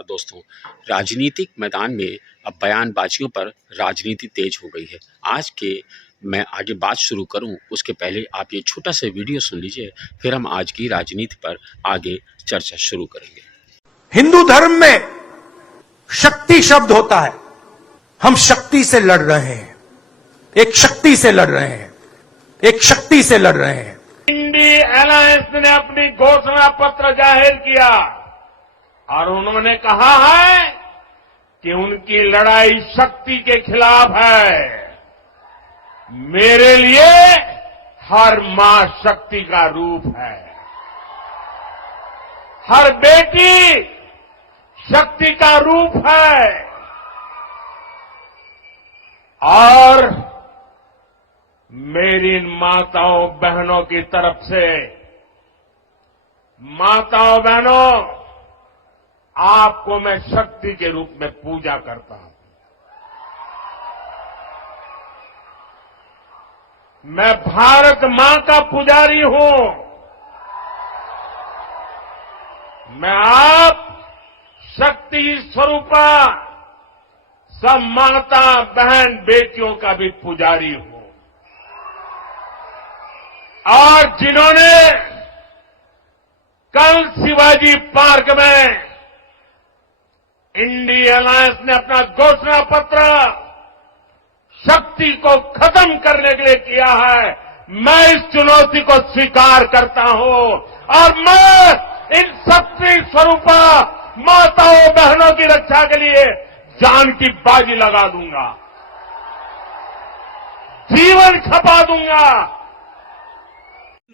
दोस्तों, राजनीतिक मैदान में अब बयानबाजियों पर राजनीति तेज हो गई है। आज के मैं आगे बात शुरू करूं उसके पहले आप ये छोटा सा वीडियो सुन लीजिए, फिर हम आज की राजनीति पर आगे चर्चा शुरू करेंगे। हिंदू धर्म में शक्ति शब्द होता है। हम शक्ति से लड़ रहे हैं, एक शक्ति से लड़ रहे हैं, एक शक्ति से लड़ रहे हैं। इंडी अलायंस ने अपनी घोषणा पत्र जाहिर किया और उन्होंने कहा है कि उनकी लड़ाई शक्ति के खिलाफ है। मेरे लिए हर मां शक्ति का रूप है, हर बेटी शक्ति का रूप है और मेरी इन माताओं बहनों की तरफ से, माताओं बहनों, आपको मैं शक्ति के रूप में पूजा करता हूं। मैं भारत मां का पुजारी हूं। मैं आप शक्ति स्वरूपा सब माता बहन बेटियों का भी पुजारी हूं। और जिन्होंने कल शिवाजी पार्क में इंडी अलायंस ने अपना घोषणा पत्र शक्ति को खत्म करने के लिए किया है, मैं इस चुनौती को स्वीकार करता हूं और मैं इन शक्ति स्वरूपा माताओं बहनों की रक्षा के लिए जान की बाजी लगा दूंगा, जीवन खपा दूंगा।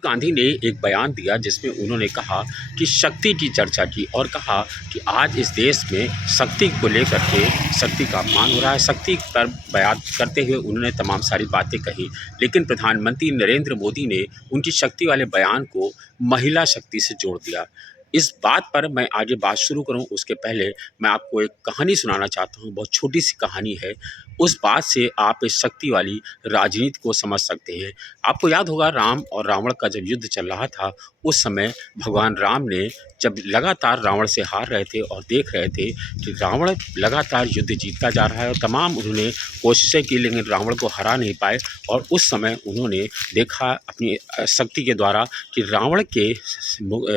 गांधी ने एक बयान दिया जिसमें उन्होंने कहा कि शक्ति की चर्चा की और कहा कि आज इस देश में शक्ति को लेकर के शक्ति का अपमान हो रहा है। शक्ति पर बयान करते हुए उन्होंने तमाम सारी बातें कही, लेकिन प्रधानमंत्री नरेंद्र मोदी ने उनकी शक्ति वाले बयान को महिला शक्ति से जोड़ दिया। इस बात पर मैं आगे बात शुरू करूं उसके पहले मैं आपको एक कहानी सुनाना चाहता हूं। बहुत छोटी सी कहानी है, उस बात से आप इस शक्ति वाली राजनीति को समझ सकते हैं। आपको याद होगा राम और रावण का जब युद्ध चल रहा था, उस समय भगवान राम ने जब लगातार रावण से हार रहे थे और देख रहे थे कि रावण लगातार युद्ध जीतता जा रहा है और तमाम उन्होंने कोशिशें की लेकिन रावण को हरा नहीं पाए। और उस समय उन्होंने देखा अपनी शक्ति के द्वारा कि रावण के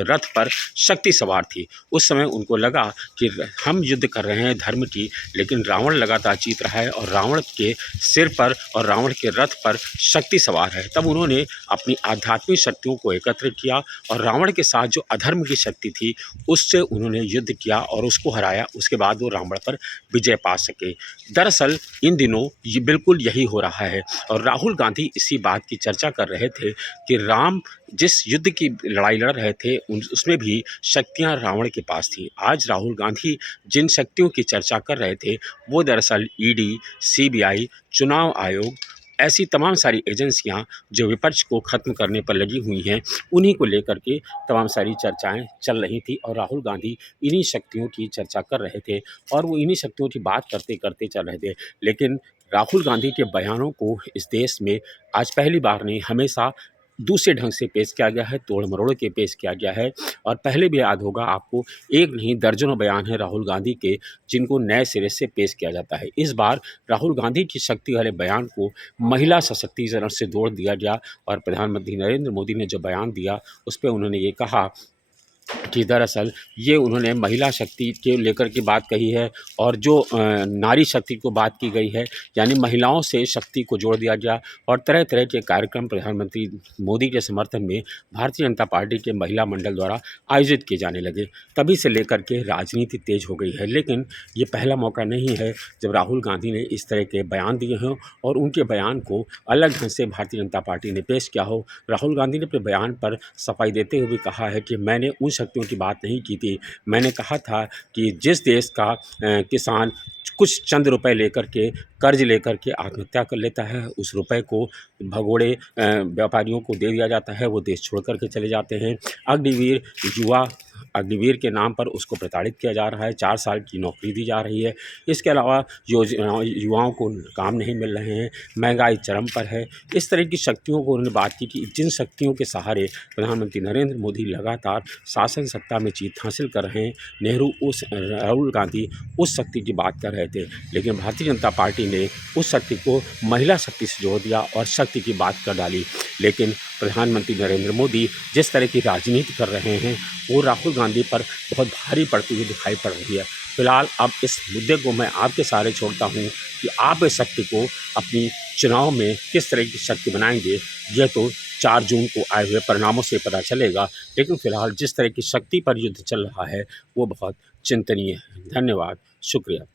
रथ पर शक्ति सवार थी। उस समय उनको लगा कि हम युद्ध कर रहे हैं धर्म की, लेकिन रावण लगातार जीत रहा है और रावण के सिर पर और रावण के रथ पर शक्ति सवार है। तब उन्होंने अपनी आध्यात्मिक शक्तियों को एकत्रित किया और रावण के साथ जो अधर्म की शक्ति थी उससे उन्होंने युद्ध किया और उसको हराया। उसके बाद वो रावण पर विजय पा सके। दरअसल इन दिनों ये बिल्कुल यही हो रहा है और राहुल गांधी इसी बात की चर्चा कर रहे थे कि राम जिस युद्ध की लड़ाई लड़ रहे थे उसमें भी शक्तियां रावण के पास थी। आज राहुल गांधी जिन शक्तियों की चर्चा कर रहे थे वो दरअसल ईडी, सीबीआई, चुनाव आयोग, ऐसी तमाम सारी एजेंसियां जो विपक्ष को ख़त्म करने पर लगी हुई हैं, उन्हीं को लेकर के तमाम सारी चर्चाएं चल रही थी और राहुल गांधी इन्हीं शक्तियों की चर्चा कर रहे थे और वो इन्हीं शक्तियों की बात करते करते चल रहे थे। लेकिन राहुल गांधी के बयानों को इस देश में आज पहली बार नहीं, हमेशा दूसरे ढंग से पेश किया गया है, तोड़ मरोड़ के पेश किया गया है। और पहले भी याद होगा आपको, एक नहीं दर्जनों बयान हैं राहुल गांधी के जिनको नए सिरे से पेश किया जाता है। इस बार राहुल गांधी की शक्ति वाले बयान को महिला सशक्तिकरण से जोड़ दिया गया और प्रधानमंत्री नरेंद्र मोदी ने जो बयान दिया उस पर उन्होंने ये कहा कि दरअसल ये उन्होंने महिला शक्ति के लेकर के बात कही है और जो नारी शक्ति को बात की गई है, यानी महिलाओं से शक्ति को जोड़ दिया गया और तरह तरह के कार्यक्रम प्रधानमंत्री मोदी के समर्थन में भारतीय जनता पार्टी के महिला मंडल द्वारा आयोजित किए जाने लगे। तभी से लेकर के राजनीति तेज हो गई है। लेकिन ये पहला मौका नहीं है जब राहुल गांधी ने इस तरह के बयान दिए हों और उनके बयान को अलग ढंग से भारतीय जनता पार्टी ने पेश किया हो। राहुल गांधी ने अपने बयान पर सफाई देते हुए कहा है कि मैंने उन शक्तियों की बात नहीं की थी, मैंने कहा था कि जिस देश का किसान कुछ चंद रुपए लेकर के कर्ज लेकर के आत्महत्या कर लेता है, उस रुपए को भगोड़े व्यापारियों को दे दिया जाता है, वो देश छोड़ कर के चले जाते हैं। अग्निवीर युवा अग्निवीर के नाम पर उसको प्रताड़ित किया जा रहा है, 4 साल की नौकरी दी जा रही है। इसके अलावा युवाओं को काम नहीं मिल रहे हैं, महंगाई चरम पर है। इस तरह की शक्तियों को उन्होंने बात की कि जिन शक्तियों के सहारे प्रधानमंत्री नरेंद्र मोदी लगातार शासन सत्ता में जीत हासिल कर रहे हैं, राहुल गांधी उस शक्ति की बात कर रहे थे, लेकिन भारतीय जनता पार्टी ने उस शक्ति को महिला शक्ति से जोड़ दिया और शक्ति की बात कर डाली। लेकिन प्रधानमंत्री नरेंद्र मोदी जिस तरह की राजनीति कर रहे हैं वो राहुल गांधी पर बहुत भारी पड़ती हुई दिखाई पड़ रही है। फिलहाल अब इस मुद्दे को मैं आपके सहारे छोड़ता हूँ कि आप इस शक्ति को अपनी चुनाव में किस तरह की शक्ति बनाएंगे, यह तो 4 जून को आए हुए परिणामों से पता चलेगा। लेकिन फिलहाल जिस तरह की शक्ति पर युद्ध चल रहा है वो बहुत चिंतनीय है। धन्यवाद, शुक्रिया।